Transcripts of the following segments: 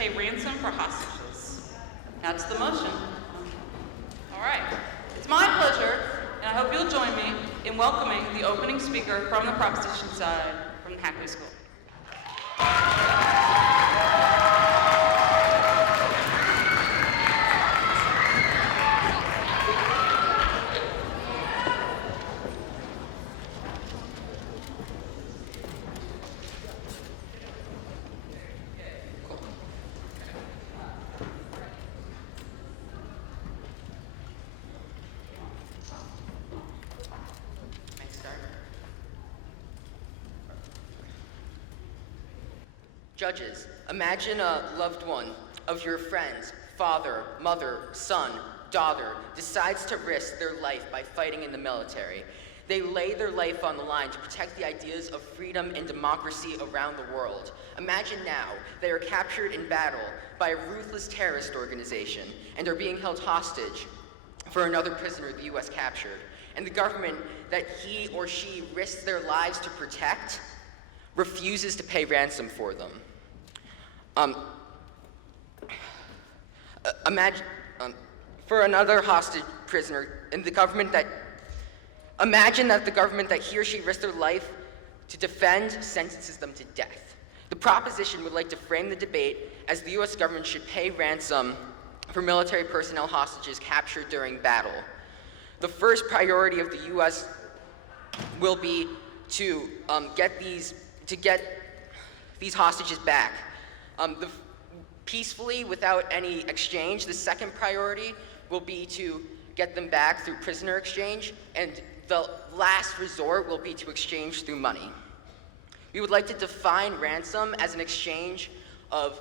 pay ransom for hostages. That's the motion. All right. It's my pleasure, and I hope you'll join me in welcoming the opening speaker from the proposition side from the Hackley School. Judges, imagine a loved one of your friend's father, mother, son, daughter decides to risk their life by fighting in the military. They lay their life on the line to protect the ideas of freedom and democracy around the world. Imagine now they are captured in battle by a ruthless terrorist organization and are being held hostage for another prisoner the U.S. captured. And the government that he or she risked their lives to protect refuses to pay ransom for them. Imagine for another hostage prisoner, and imagine that the government that he or she risked their life to defend sentences them to death. The proposition would like to frame the debate as the U.S. government should pay ransom for military personnel hostages captured during battle. The first priority of the U.S. will be to get these hostages back peacefully without any exchange. The second priority will be to get them back through prisoner exchange, and the last resort will be to exchange through money. We would like to define ransom as an exchange of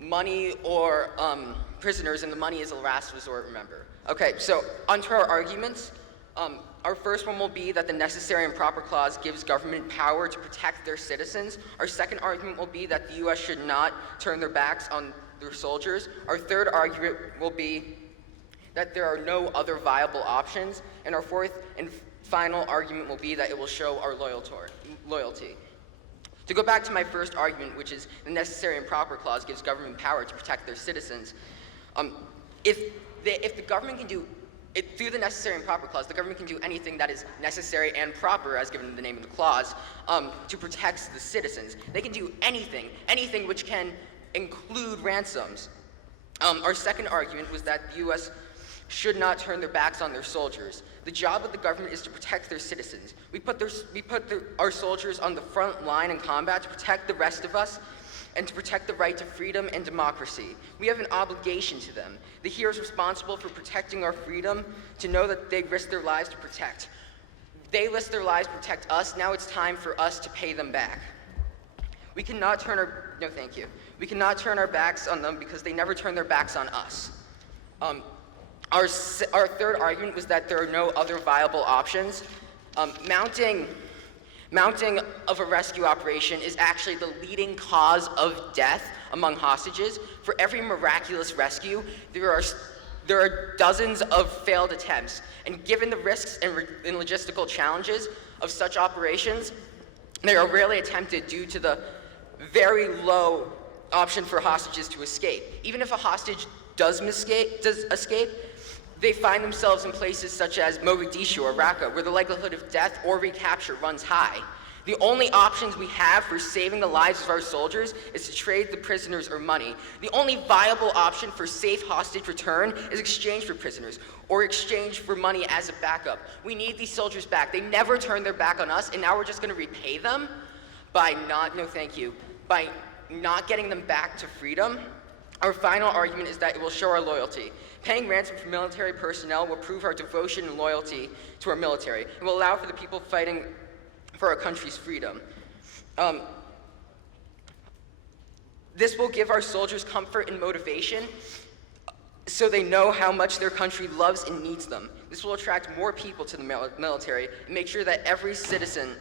money or prisoners, and the money is a last resort, remember. Okay, so onto our arguments. Our first one will be that the necessary and proper clause gives government power to protect their citizens. Our second argument will be that the U.S. should not turn their backs on their soldiers. Our third argument will be that there are no other viable options. And our fourth and final argument will be that it will show our loyalty. To go back to my first argument, which is the necessary and proper clause gives government power to protect their citizens. If the government can do it through the necessary and proper clause, the government can do anything that is necessary and proper, as given in the name of the clause, to protect the citizens. They can do anything which can include ransoms. Our second argument was that the U.S. should not turn their backs on their soldiers. The job of the government is to protect their citizens. We put our soldiers on the front line in combat to protect the rest of us and to protect the right to freedom and democracy. We have an obligation to them. The heroes responsible for protecting our freedom to know that they risk their lives to protect. They risk their lives to protect us. Now it's time for us to pay them back. We cannot turn our backs on them because they never turn their backs on us. Our third argument was that there are no other viable options. Mounting of a rescue operation is actually the leading cause of death among hostages. For every miraculous rescue, there are dozens of failed attempts. And given the risks and logistical challenges of such operations, they are rarely attempted due to the very low option for hostages to escape. Even if a hostage does escape, they find themselves in places such as Mogadishu or Raqqa, where the likelihood of death or recapture runs high. The only options we have for saving the lives of our soldiers is to trade the prisoners or money. The only viable option for safe hostage return is exchange for prisoners, or exchange for money as a backup. We need these soldiers back. They never turned their back on us, and now we're just going to repay them by not getting them back to freedom. Our final argument is that it will show our loyalty. Paying ransom for military personnel will prove our devotion and loyalty to our military. It will allow for the people fighting for our country's freedom. This will give our soldiers comfort and motivation so they know how much their country loves and needs them. This will attract more people to the military and make sure that every citizen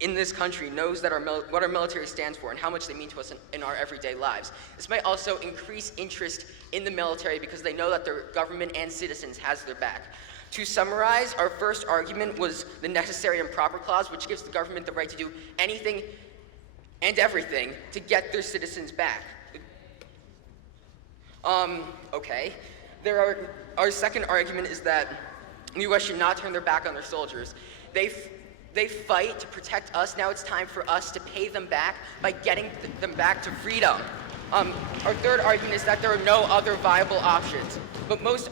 in this country knows that what our military stands for and how much they mean to us in our everyday lives. This might also increase interest in the military because they know that their government and citizens has their back. To summarize, our first argument was the necessary and proper clause, which gives the government the right to do anything and everything to get their citizens back. Okay. Our second argument is that the U.S. should not turn their back on their soldiers. They fight to protect us. Now it's time for us to pay them back by getting them back to freedom. Our third argument is that there are no other viable options, but most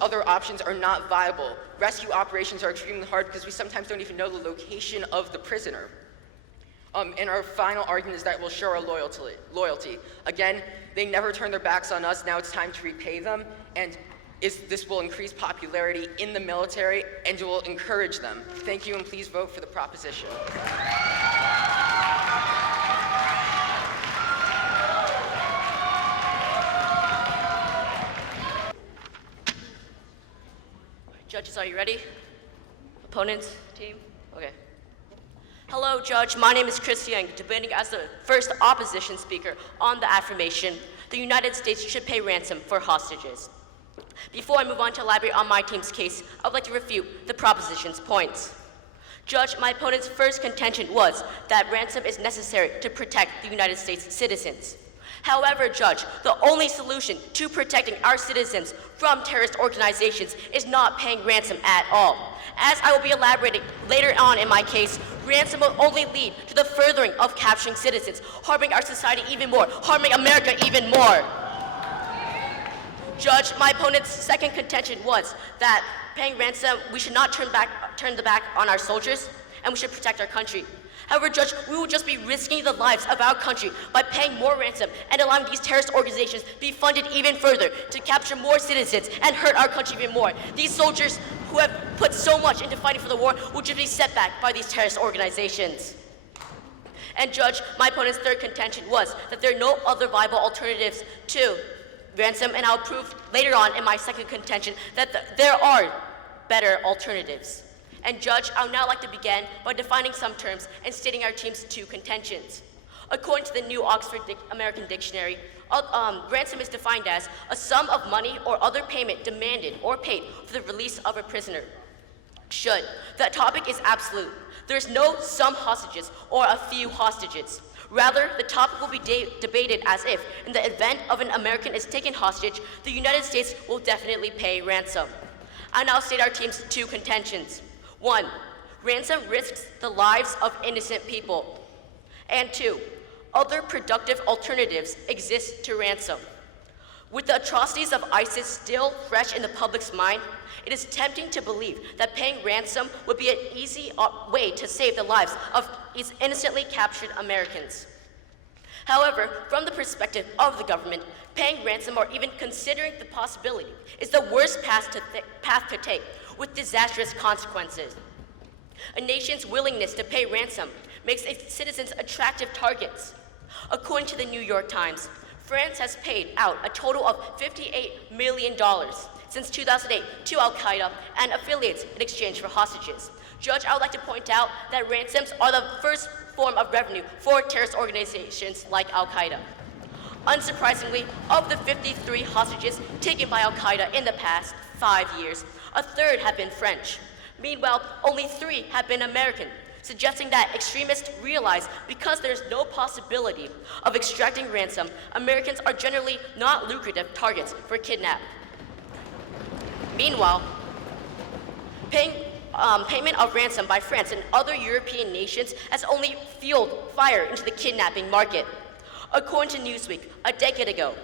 other options are not viable. Rescue operations are extremely hard because we sometimes don't even know the location of the prisoner. And our final argument is that we'll show our loyalty. Again, they never turn their backs on us. Now it's time to repay them, and this will increase popularity in the military, and it will encourage them. Thank you, and please vote for the proposition. Judges, are you ready? Opponents, team? Okay. Hello, Judge. My name is Chris Young, debating as the first opposition speaker on the affirmation the United States should pay ransom for hostages. Before I move on to elaborate on my team's case, I would like to refute the proposition's points. Judge, my opponent's first contention was that ransom is necessary to protect the United States citizens. However, Judge, the only solution to protecting our citizens from terrorist organizations is not paying ransom at all. As I will be elaborating later on in my case, ransom will only lead to the furthering of capturing citizens, harming our society even more, harming America even more. Judge, my opponent's second contention was that paying ransom, we should not turn the back on our soldiers, and we should protect our country. However, Judge, we will just be risking the lives of our country by paying more ransom and allowing these terrorist organizations to be funded even further to capture more citizens and hurt our country even more. These soldiers who have put so much into fighting for the war will just be set back by these terrorist organizations. And Judge, my opponent's third contention was that there are no other viable alternatives to ransom, and I'll prove later on in my second contention that there are better alternatives. And Judge, I would now like to begin by defining some terms and stating our team's two contentions. According to the New Oxford American Dictionary, ransom is defined as a sum of money or other payment demanded or paid for the release of a prisoner. Should. That topic is absolute. There is no some hostages or a few hostages. Rather, the topic will be debated as if, in the event of an American is taken hostage, the United States will definitely pay ransom. I now state our team's two contentions. 1, ransom risks the lives of innocent people. And 2, other productive alternatives exist to ransom. With the atrocities of ISIS still fresh in the public's mind, it is tempting to believe that paying ransom would be an easy way to save the lives of these innocently captured Americans. However, from the perspective of the government, paying ransom or even considering the possibility is the worst path to take, with disastrous consequences. A nation's willingness to pay ransom makes its citizens attractive targets. According to the New York Times, France has paid out a total of $58 million since 2008 to Al-Qaeda and affiliates in exchange for hostages. Judge, I would like to point out that ransoms are the first form of revenue for terrorist organizations like Al-Qaeda. Unsurprisingly, of the 53 hostages taken by Al-Qaeda in the past 5 years, a third have been French. Meanwhile, only 3 have been American, suggesting that extremists realize because there's no possibility of extracting ransom, Americans are generally not lucrative targets for kidnapping. Meanwhile, payment of ransom by France and other European nations has only fueled fire into the kidnapping market. According to Newsweek, a decade ago,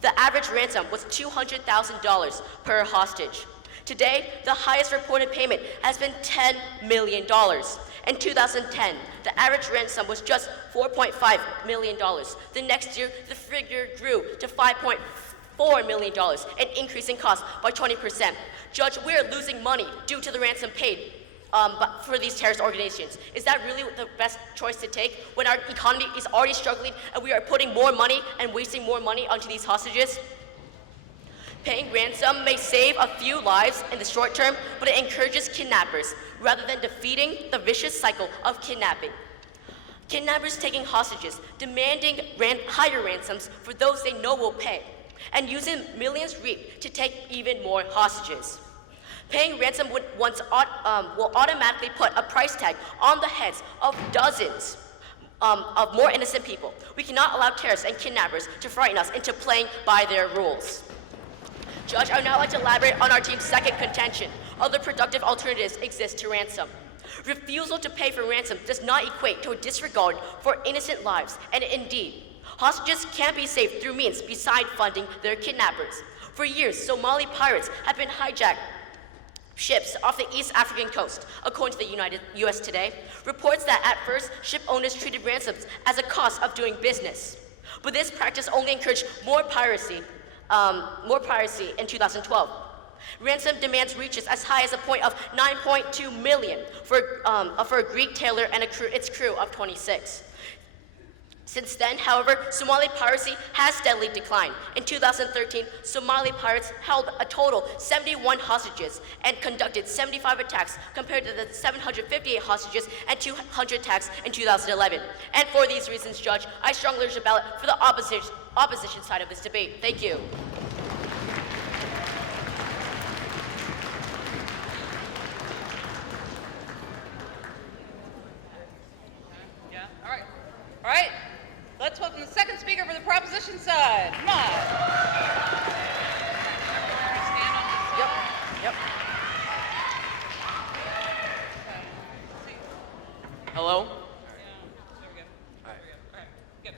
the average ransom was $200,000 per hostage. Today, the highest reported payment has been $10 million. In 2010, the average ransom was just $4.5 million. The next year, the figure grew to $5.4 million, an increase in cost by 20%. Judge, we are losing money due to the ransom paid for these terrorist organizations. Is that really the best choice to take when our economy is already struggling and we are putting more money and wasting more money onto these hostages? Paying ransom may save a few lives in the short term, but it encourages kidnappers rather than defeating the vicious cycle of kidnapping. Kidnappers taking hostages, demanding higher ransoms for those they know will pay, and using millions reaped to take even more hostages. Paying ransom will automatically put a price tag on the heads of dozens of more innocent people. We cannot allow terrorists and kidnappers to frighten us into playing by their rules. Judge, I would now like to elaborate on our team's second contention. Other productive alternatives exist to ransom. Refusal to pay for ransom does not equate to a disregard for innocent lives, and indeed, hostages can be saved through means beside funding their kidnappers. For years, Somali pirates have been hijacked ships off the East African coast. According to the U.S. Today, reports that at first, ship owners treated ransoms as a cost of doing business. But this practice only encouraged more piracy in 2012. Ransom demands reaches as high as a point of $9.2 million for a Greek tailor and its crew of 26. Since then, however, Somali piracy has steadily declined. In 2013, Somali pirates held a total 71 hostages and conducted 75 attacks compared to the 758 hostages and 200 attacks in 2011. And for these reasons, Judge, I strongly urge a ballot for the opposition side of this debate. Thank you. Yeah, all right. All right. Let's welcome the second speaker for the proposition side. Come on. Stand on this side. Yep. Hello? Yeah, there we go. All right. All right, good.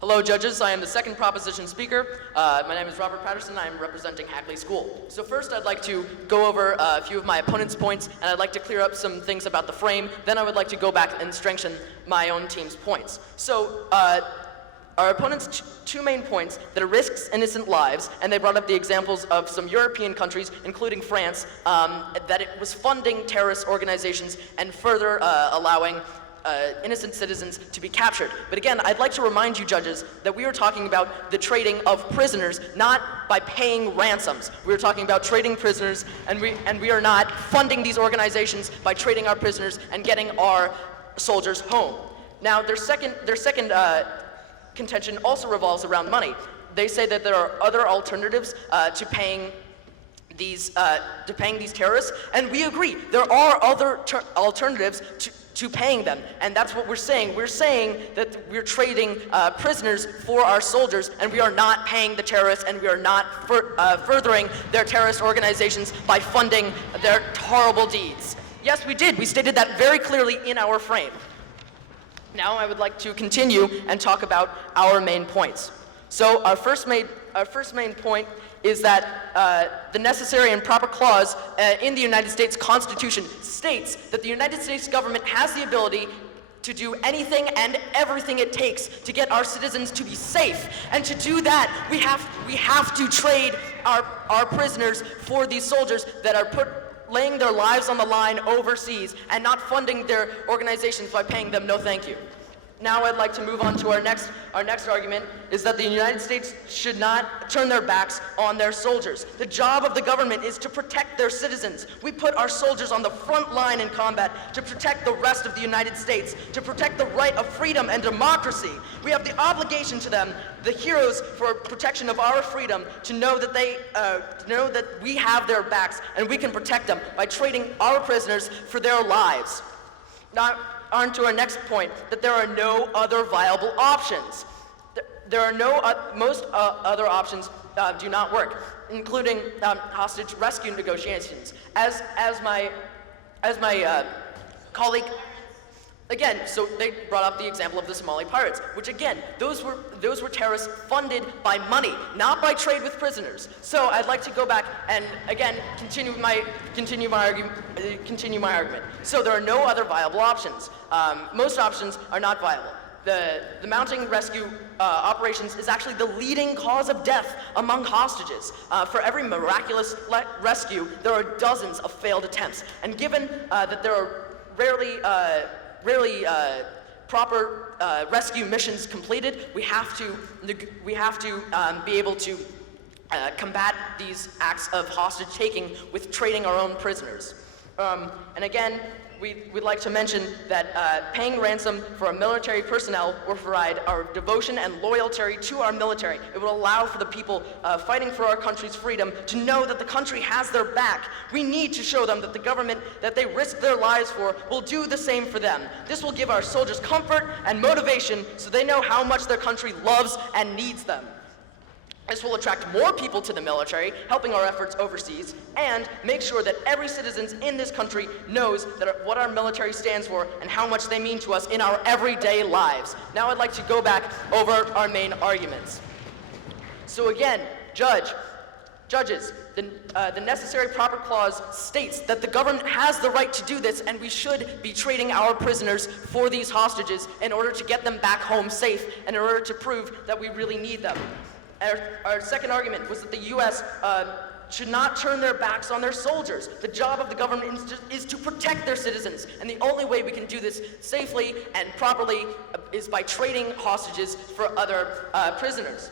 Hello, judges. I am the second proposition speaker. My name is Robert Patterson. I am representing Hackley School. So first, I'd like to go over a few of my opponent's points, and I'd like to clear up some things about the frame. Then I would like to go back and strengthen my own team's points. So our opponent's two main points, that it risks innocent lives, and they brought up the examples of some European countries, including France, that it was funding terrorist organizations and further allowing innocent citizens to be captured. But again, I'd like to remind you, judges, that we are talking about the trading of prisoners, not by paying ransoms. We are talking about trading prisoners, and we are not funding these organizations by trading our prisoners and getting our soldiers home. Now, their second contention also revolves around money. They say that there are other alternatives to paying these terrorists, and we agree. There are other alternatives to paying them, and that's what we're saying. We're saying that we're trading prisoners for our soldiers, and we are not paying the terrorists, and we are not furthering their terrorist organizations by funding their horrible deeds. Yes, we did. We stated that very clearly in our frame. Now I would like to continue and talk about our main points. So our first main point is that the necessary and proper clause in the United States Constitution states that the United States government has the ability to do anything and everything it takes to get our citizens to be safe. And to do that, we have to trade our prisoners for these soldiers that are laying their lives on the line overseas and not funding their organizations by paying them no thank you. Now I'd like to move on to our next argument, is that the United States should not turn their backs on their soldiers. The job of the government is to protect their citizens. We put our soldiers on the front line in combat to protect the rest of the United States, to protect the right of freedom and democracy. We have the obligation to them, the heroes for protection of our freedom, to know that we have their backs and we can protect them by trading our prisoners for their lives. Now, on to our next point, that there are no other viable options. Most other options do not work, including hostage rescue negotiations. As my colleague, again, so they brought up the example of the Somali pirates, which again, those were terrorists funded by money, not by trade with prisoners. So I'd like to go back and again continue my argument. So there are no other viable options. Most options are not viable. The mounting rescue operations is actually the leading cause of death among hostages. For every miraculous rescue, there are dozens of failed attempts. And given that there are rarely proper rescue missions completed, we have to be able to combat these acts of hostage taking with trading our own prisoners. And again, we'd like to mention that paying ransom for our military personnel will provide our devotion and loyalty to our military. It will allow for the people fighting for our country's freedom to know that the country has their back. We need to show them that the government that they risk their lives for will do the same for them. This will give our soldiers comfort and motivation so they know how much their country loves and needs them. This will attract more people to the military, helping our efforts overseas, and make sure that every citizen in this country knows that what our military stands for and how much they mean to us in our everyday lives. Now I'd like to go back over our main arguments. So again, judges, the necessary proper clause states that the government has the right to do this, and we should be trading our prisoners for these hostages in order to get them back home safe and in order to prove that we really need them. Our second argument was that the U.S. Should not turn their backs on their soldiers. The job of the government is to protect their citizens, and the only way we can do this safely and properly is by trading hostages for other prisoners.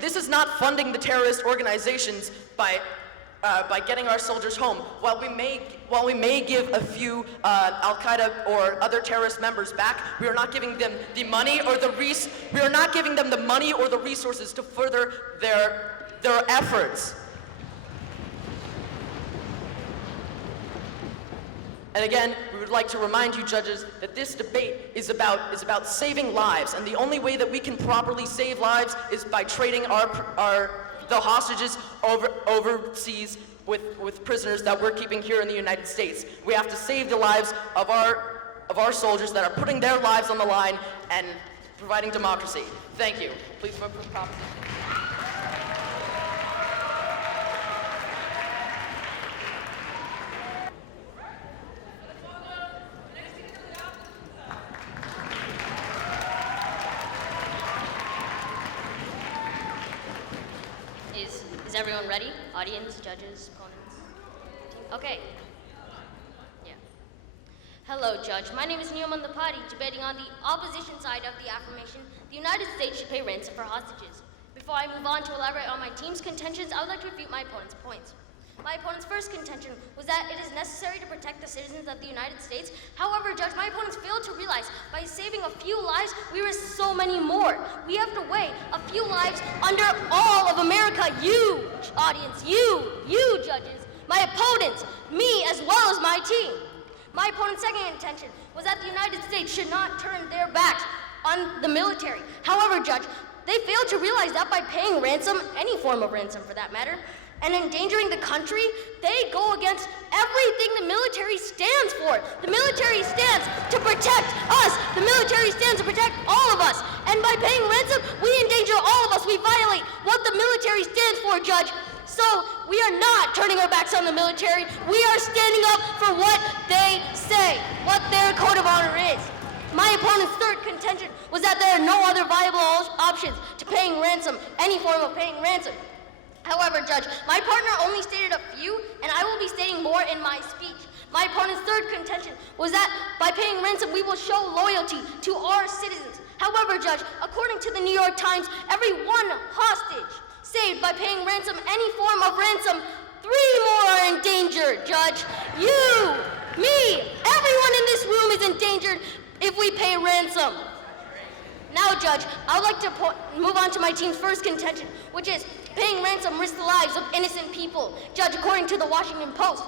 This is not funding the terrorist organizations by getting our soldiers home. While we may give a few Al-Qaeda or other terrorist members back, we are not giving them the money or the resources to further their efforts. And again, we would like to remind you, judges, that this debate is about saving lives, and the only way that we can properly save lives is by trading the hostages overseas with prisoners that we're keeping here in the United States. We have to save the lives of our soldiers that are putting their lives on the line and providing democracy. Thank you. Please vote for the proposition. Is everyone ready? Audience, judges, opponents? Okay. Yeah. Hello, Judge. My name is Niyam Padi, debating on the opposition side of the affirmation the United States should pay ransom for hostages. Before I move on to elaborate on my team's contentions, I would like to refute my opponent's points. My opponent's first contention was that it is necessary to protect the citizens of the United States. However, Judge, my opponents failed to realize by saving a few lives, we risk so many more. We have to weigh a few lives under all of America. You, audience, you judges, my opponents, me, as well as my team. My opponent's second contention was that the United States should not turn their backs on the military. However, Judge, they failed to realize that by paying ransom, any form of ransom for that matter, and endangering the country, they go against everything the military stands for. The military stands to protect us. The military stands to protect all of us. And by paying ransom, we endanger all of us. We violate what the military stands for, Judge. So we are not turning our backs on the military. We are standing up for what they say, what their code of honor is. My opponent's third contention was that there are no other viable options to paying ransom, any form of paying ransom. However, Judge, my partner only stated a few, and I will be stating more in my speech. My opponent's third contention was that by paying ransom, we will show loyalty to our citizens. However, Judge, according to the New York Times, every one hostage saved by paying ransom, any form of ransom, 3 more are endangered, Judge. You, me, everyone in this room is endangered if we pay ransom. Now, Judge, I would like to move on to my team's first contention, which is paying ransom risks the lives of innocent people. Judge, according to the Washington Post,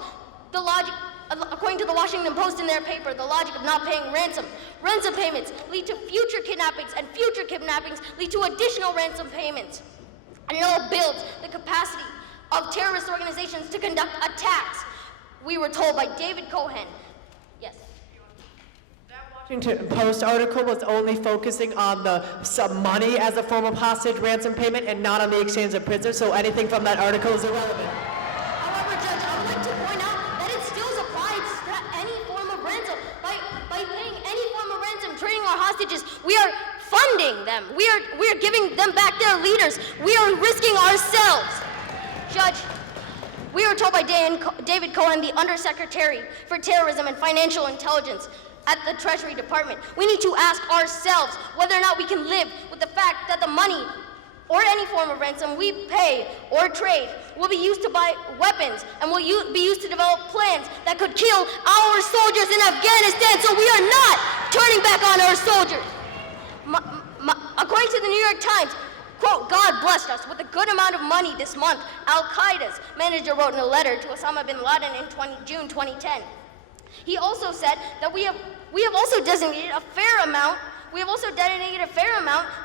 according to the Washington Post in their paper, the logic of not paying ransom payments lead to future kidnappings, and future kidnappings lead to additional ransom payments. And it all builds the capacity of terrorist organizations to conduct attacks. We were told by David Cohen. Yes. Washington Post article was only focusing on some money as a form of hostage ransom payment and not on the exchange of prisoners, so anything from that article is irrelevant. However, Judge, I would like to point out that it still applies to any form of ransom. By paying any form of ransom, trading our hostages, we are funding them. We are giving them back their leaders. We are risking ourselves. Judge, we were told by David Cohen, the Undersecretary for Terrorism and Financial Intelligence at the Treasury Department, we need to ask ourselves whether or not we can live with the fact that the money or any form of ransom we pay or trade will be used to buy weapons and will be used to develop plans that could kill our soldiers in Afghanistan, so we are not turning back on our soldiers. According to the New York Times, quote, God blessed us with a good amount of money this month, Al-Qaeda's manager wrote in a letter to Osama bin Laden in June 2010. He also said that we have also designated a fair amount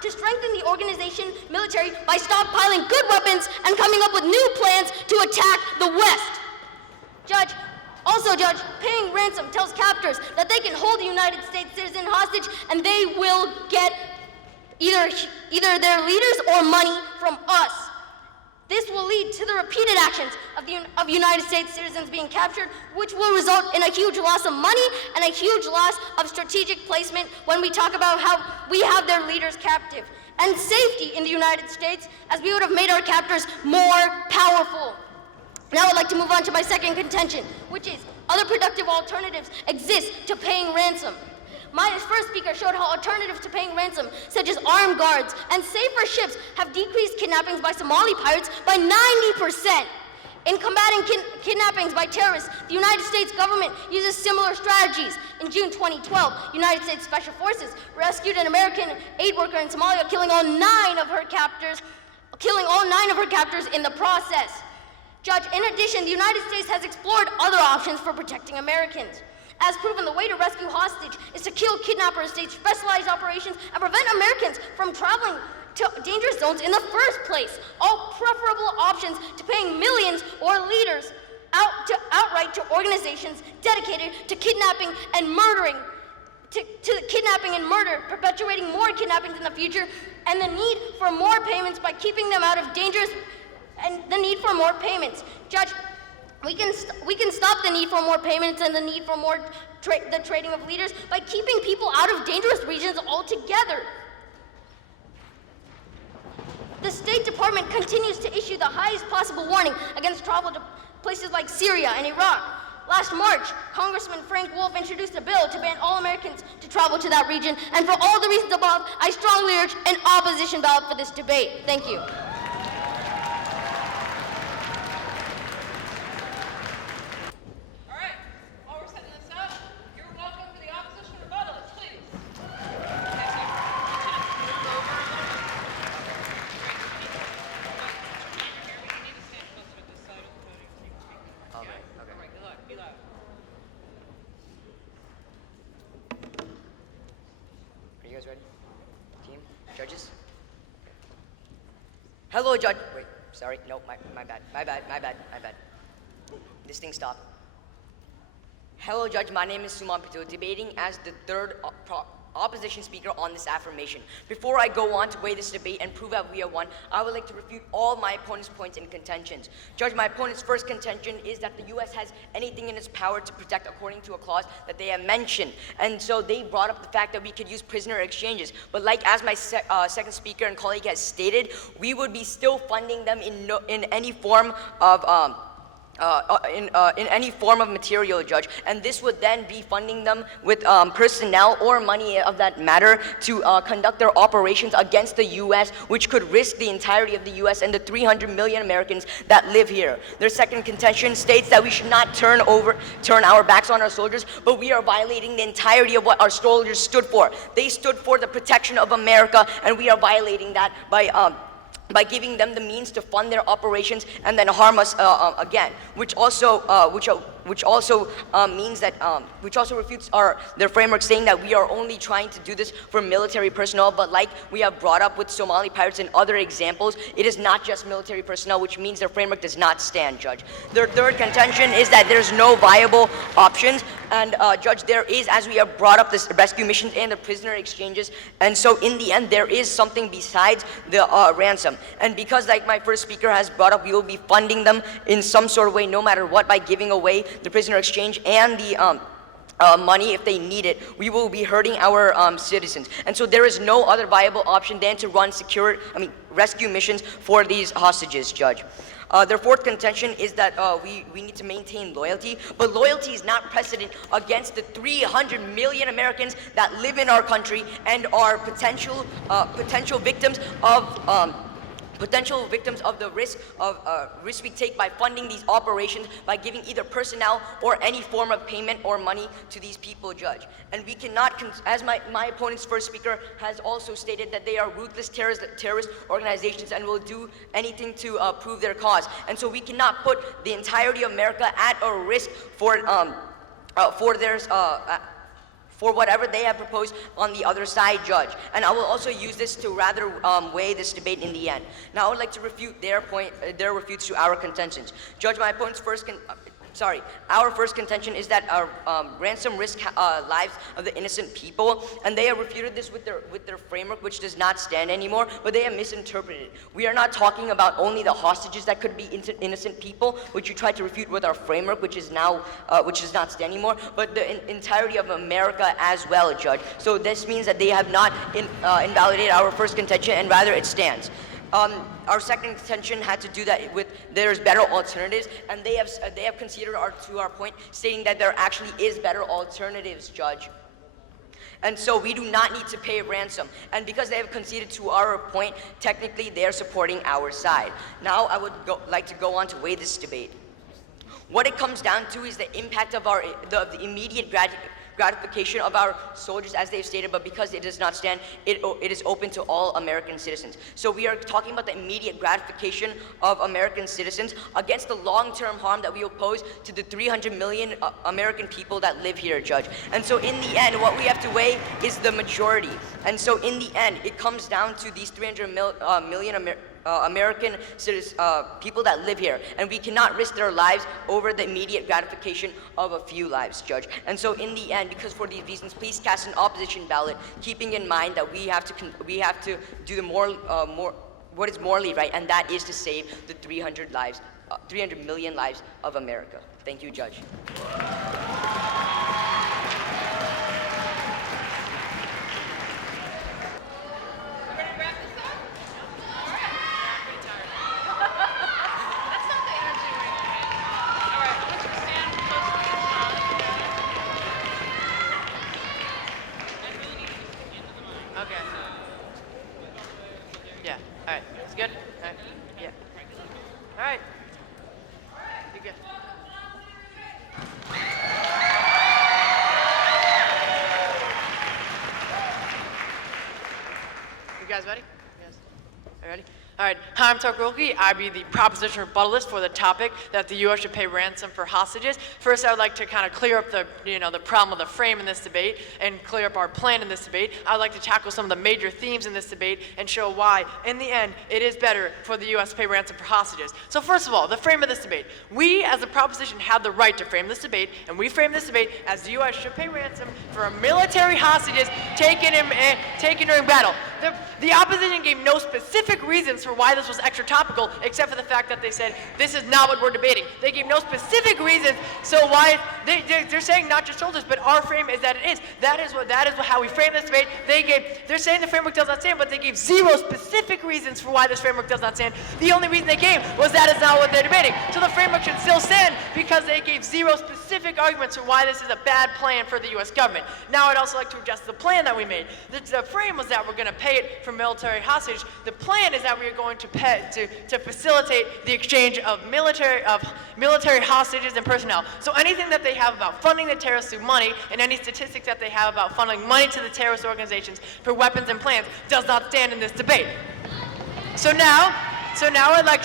to strengthen the organization military by stockpiling good weapons and coming up with new plans to attack the West. Judge, paying ransom tells captors that they can hold a United States citizen hostage and they will get either their leaders or money from us. This will lead to the repeated actions of United States citizens being captured, which will result in a huge loss of money and a huge loss of strategic placement when we talk about how we have their leaders captive, and safety in the United States, as we would have made our captors more powerful. Now I'd like to move on to my second contention, which is other productive alternatives exist to paying ransom. My first speaker showed how alternatives to paying ransom, such as armed guards and safer ships, have decreased kidnappings by Somali pirates by 90%. In combating kidnappings by terrorists, the United States government uses similar strategies. In June 2012, United States Special Forces rescued an American aid worker in Somalia, killing all nine of her captors in the process. Judge, in addition, the United States has explored other options for protecting Americans. As proven, the way to rescue hostage is to kill kidnappers, stage specialized operations, and prevent Americans from traveling to dangerous zones in the first place. All preferable options to paying millions or leaders outright to organizations dedicated to kidnapping and murdering, to kidnapping and murder, perpetuating more kidnappings in the future, and the need for more payments by keeping them out of dangerous, and the need for more payments. Judge, we can stop the need for more payments and the need for more the trading of leaders by keeping people out of dangerous regions altogether. The State Department continues to issue the highest possible warning against travel to places like Syria and Iraq. Last March, Congressman Frank Wolf introduced a bill to ban all Americans to travel to that region, and for all the reasons above, I strongly urge an opposition ballot for this debate. Thank you. Ready? Team? Judges? Hello, Judge. Wait, sorry. No, my bad. This thing stopped. Hello, Judge. My name is Suman Patil, debating as the third opposition speaker on this affirmation. Before I go on to weigh this debate and prove that we have won, I would like to refute all my opponent's points and contentions. Judge, my opponent's first contention is that the U.S. has anything in its power to protect according to a clause that they have mentioned. And so they brought up the fact that we could use prisoner exchanges. But like as my second speaker and colleague has stated, we would be still funding them in any form of in any form of material, Judge, and this would then be funding them with personnel or money of that matter to conduct their operations against the U.S., which could risk the entirety of the U.S. and the 300 million Americans that live here. Their second contention states that we should not turn our backs on our soldiers, but we are violating the entirety of what our soldiers stood for. They stood for the protection of America, and we are violating that by giving them the means to fund their operations and then harm us again, which also means that which also refutes their framework, saying that we are only trying to do this for military personnel. But like we have brought up with Somali pirates and other examples, it is not just military personnel, which means their framework does not stand, Judge. Their third contention is that there's no viable options. And Judge, there is, as we have brought up, this rescue missions and the prisoner exchanges. And so in the end, there is something besides the ransom. And because, like my first speaker has brought up, we will be funding them in some sort of way, no matter what, by giving away the prisoner exchange and the money if they need it. We will be hurting our citizens. And so there is no other viable option than to run rescue missions for these hostages, Judge. Their fourth contention is that we need to maintain loyalty, but loyalty is not precedent against the 300 million Americans that live in our country and are potential victims of potential victims of the risk we take by funding these operations by giving either personnel or any form of payment or money to these people, Judge. And we cannot, as my opponent's first speaker has also stated, that they are ruthless terrorist organizations and will do anything to prove their cause. And so we cannot put the entirety of America at a risk for whatever they have proposed on the other side, Judge. And I will also use this to rather weigh this debate in the end. Now, I would like to refute their refutes to our contentions. Judge, my opponent's our first contention is that our ransom risk lives of the innocent people, and they have refuted this with their framework, which does not stand anymore, but they have misinterpreted it. We are not talking about only the hostages that could be innocent people, which you tried to refute with our framework, which is now, which does not stand anymore, but the entirety of America as well, Judge. So this means that they have not invalidated our first contention, and rather it stands. Our second contention had to do that with there's better alternatives, and they have conceded to our point, stating that there actually is better alternatives, Judge. And so we do not need to pay ransom. And because they have conceded to our point, technically they are supporting our side. Now I would like to go on to weigh this debate. What it comes down to is the impact of the immediate gratification of our soldiers, as they've stated, but because it does not stand, it is open to all American citizens. So we are talking about the immediate gratification of American citizens against the long-term harm that we oppose to the 300 million American people that live here, Judge. And so in the end, what we have to weigh is the majority. And so in the end, it comes down to these 300 million American citizens, people that live here, and we cannot risk their lives over the immediate gratification of a few lives, Judge. And so in the end, because for these reasons, please cast an opposition ballot, keeping in mind that we have to do the what is morally right, and that is to save the 300 million lives of America. Thank you, Judge. Hi, I'm Takuroki. I'll be the proposition rebuttalist for the topic that the U.S. should pay ransom for hostages. First, I would like to kind of clear up the problem of the frame in this debate and clear up our plan in this debate. I would like to tackle some of the major themes in this debate and show why, in the end, it is better for the U.S. to pay ransom for hostages. So first of all, the frame of this debate. We, as a proposition, have the right to frame this debate, and we frame this debate as the U.S. should pay ransom for military hostages taken during battle. The opposition gave no specific reasons for why this was extra topical, except for the fact that they said, this is not what we're debating. They gave no specific reasons, so why, they're saying not just soldiers, but our frame is that it is. That is how we frame this debate. They're saying the framework does not stand, but they gave zero specific reasons for why this framework does not stand. The only reason they gave was that is not what they're debating. So the framework should still stand because they gave zero specific arguments for why this is a bad plan for the U.S. government. Now I'd also like to address the plan that we made. The frame was that we're going to pay it for military hostage. The plan is that we are going to pay to facilitate the exchange of military hostages and personnel. So anything that they have about funding the terrorists through money, and any statistics that they have about funneling money to the terrorist organizations for weapons and plans does not stand in this debate. So now I'd like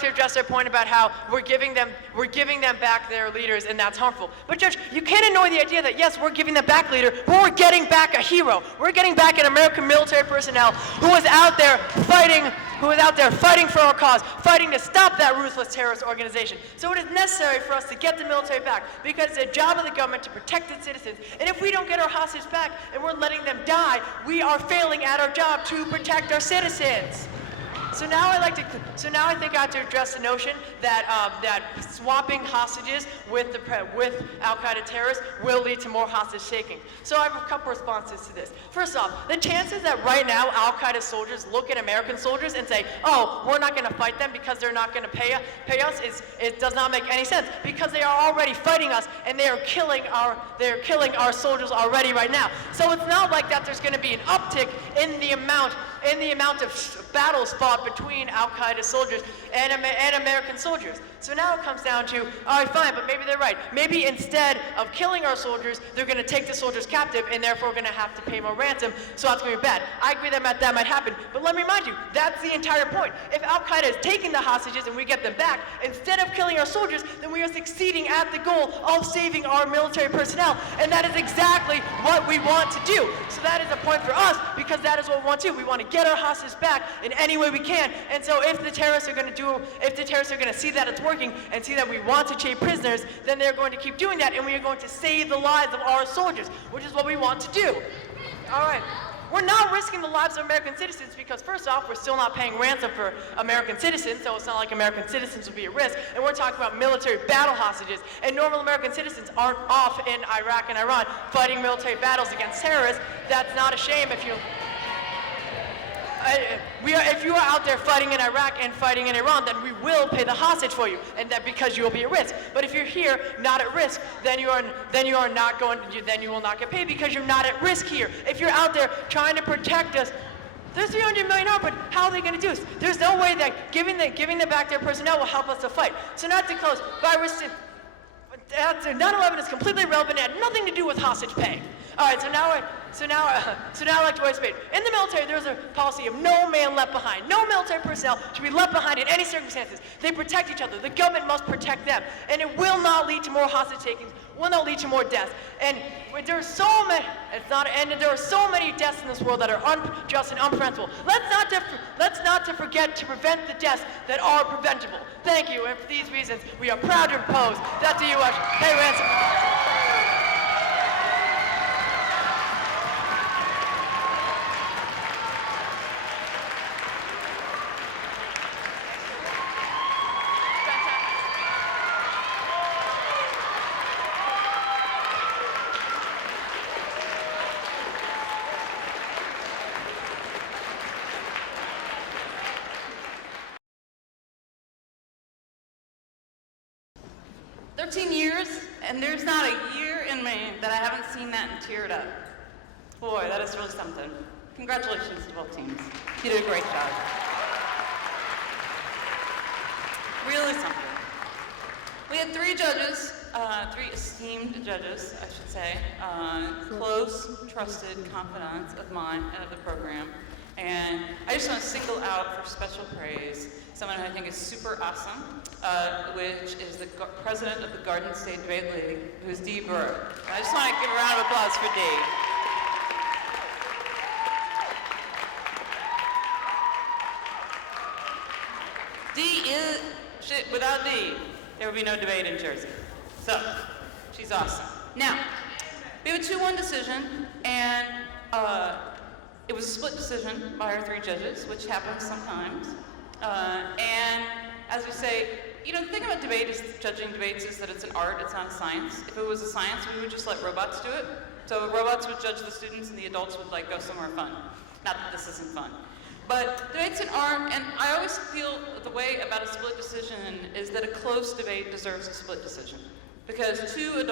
to address their point about how we're giving them back their leaders, and that's harmful. But Judge, you can't ignore the idea that yes, we're giving them back leader, but we're getting back a hero. We're getting back an American military personnel who was out there fighting for our cause, fighting to stop that ruthless terrorist organization. So it is necessary for us to get the military back, because it's the job of the government to protect its citizens. And if we don't get our hostages back and we're letting them die, we are failing at our job to protect our citizens. So now I think I have to address the notion that swapping hostages with Al-Qaeda terrorists will lead to more hostage taking. So I have a couple responses to this. First off, the chances that right now Al-Qaeda soldiers look at American soldiers and say, "Oh, we're not going to fight them because they're not going to pay us," it does not make any sense, because they are already fighting us and they are killing our soldiers already right now. So it's not like that there's going to be an uptick in the amount in the amount of battles fought between Al-Qaeda soldiers and American soldiers. So now it comes down to, all right, fine, but maybe they're right. Maybe instead of killing our soldiers, they're going to take the soldiers captive, and therefore we're going to have to pay more ransom, so that's going to be bad. I agree that might happen, but let me remind you, that's the entire point. If Al-Qaeda is taking the hostages and we get them back, instead of killing our soldiers, then we are succeeding at the goal of saving our military personnel, and that is exactly what we want to do. So that is a point for us, because that is what we want to do. We want to get our hostages back in any way we can, and so if the terrorists are going to see that it's working and see that we want to take prisoners, then they're going to keep doing that, and we are going to save the lives of our soldiers, which is what we want to do. All right. We're not risking the lives of American citizens because, first off, we're still not paying ransom for American citizens, so it's not like American citizens will be at risk. And we're talking about military battle hostages, and normal American citizens aren't off in Iraq and Iran fighting military battles against terrorists. That's not a shame if you... if you are out there fighting in Iraq and fighting in Iran, then we will pay the hostage for you, and that because you will be at risk. But if you're here, not at risk, then you will not get paid because you're not at risk here. If you're out there trying to protect us, there's $300 million, but how are they going to do this? There's no way that giving them back their personnel will help us to fight. So not to close, 9/11 is completely irrelevant. It had nothing to do with hostage paying. All right, so now I'd like to voice debate. In the military, there's a policy of no man left behind. No military personnel should be left behind in any circumstances. They protect each other. The government must protect them. And it will not lead to more hostage takings, will not lead to more deaths. And there are so many, there are so many deaths in this world that are unjust and unpreventable. Let's not forget to prevent the deaths that are preventable. Thank you, and for these reasons, we are proud to propose that the U.S. pay ransom. And there's not a year in Maine that I haven't seen that and teared up. Boy, that is really something. Congratulations to both teams. You did a great job. Really something. We had three judges, three esteemed judges, I should say, close, trusted confidants of mine and of the program. And I just want to single out for special praise someone who I think is super awesome, which is the president of the Garden State Debate League, who's Dee Burr. And I just want to give a round of applause for Dee. Without Dee, there would be no debate in Jersey. So, she's awesome. Now, we have a 2-1 decision, and it was a split decision by our three judges, which happens sometimes. And as we say, the thing about judging debates is that it's an art, it's not a science. If it was a science, we would just let robots do it. So robots would judge the students and the adults would go somewhere fun. Not that this isn't fun. But debate's an art, and I always feel the way about a split decision is that a close debate deserves a split decision. Because two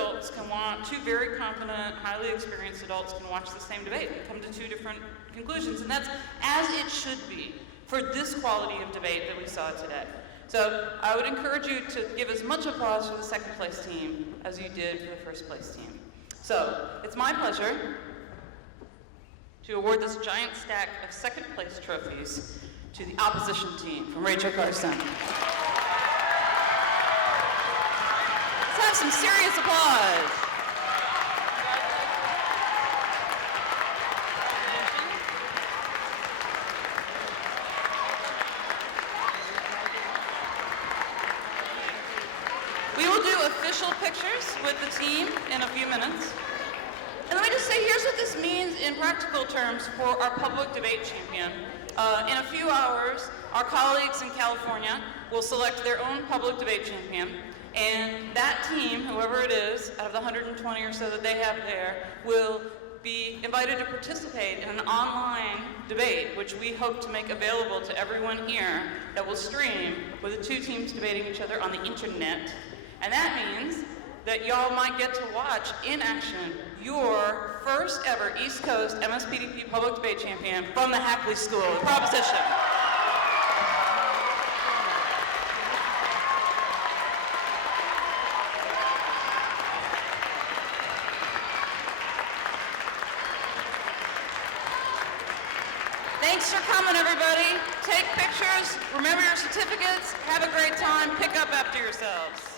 very competent, highly experienced adults can watch the same debate and come to two different conclusions. And that's as it should be for this quality of debate that we saw today. So I would encourage you to give as much applause for the second place team as you did for the first place team. So it's my pleasure to award this giant stack of second place trophies to the opposition team from Rachel Carson. Let's have some serious applause. We will do official pictures with the team in a few minutes. And let me just say, here's what this means in practical terms for our public debate champion. In a few hours, our colleagues in California will select their own public debate champion, and that team, whoever it is, out of the 120 or so that they have there, will be invited to participate in an online debate, which we hope to make available to everyone here that will stream with the two teams debating each other on the internet. And that means that y'all might get to watch in action your first ever East Coast MSPDP Public Debate Champion from the Hackley School. The proposition. Thanks for coming, everybody. Take pictures, remember your certificates, have a great time, pick up after yourselves.